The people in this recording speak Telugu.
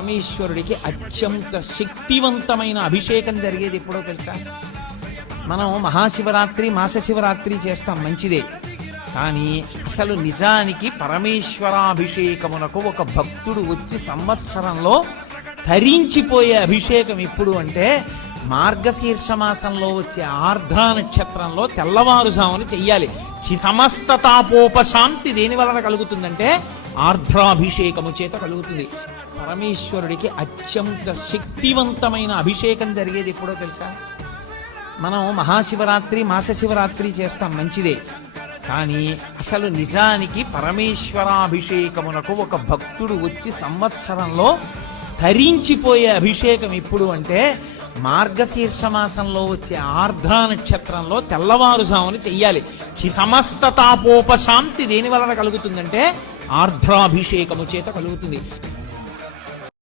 పరమేశ్వరుడికి అత్యంత శక్తివంతమైన అభిషేకం జరిగేది ఎప్పుడో తెలుసా? మనం మహాశివరాత్రి మాస శివరాత్రి చేస్తాం, మంచిదే. కానీ అసలు నిజానికి పరమేశ్వరాభిషేకమునకు ఒక భక్తుడు వచ్చి సంవత్సరంలో ధరించిపోయే అభిషేకం ఎప్పుడు అంటే మార్గశీర్ష మాసంలో వచ్చే ఆర్ద్రా నక్షత్రంలో తెల్లవారుజామున చెయ్యాలి. సమస్త తాపోపశాంతి దేని వలన కలుగుతుందంటే ఆర్ద్రాభిషేకము చేత కలుగుతుంది. పరమేశ్వరుడికి అత్యంత శక్తివంతమైన అభిషేకం జరిగేది ఎప్పుడో తెలుసా? మనం మహాశివరాత్రి మాస శివరాత్రి చేస్తాం, మంచిదే. కానీ అసలు నిజానికి పరమేశ్వరాభిషేకమునకు ఒక భక్తుడు వచ్చి సంవత్సరంలో ధరించిపోయే అభిషేకం ఎప్పుడు అంటే మార్గశీర్ష మాసంలో వచ్చే ఆర్ద్రా నక్షత్రంలో తెల్లవారుజామున చెయ్యాలి. సమస్త తాపోపశాంతి దేని వలన కలుగుతుందంటే ఆర్ద్రాభిషేకము చేత కలుగుతుంది.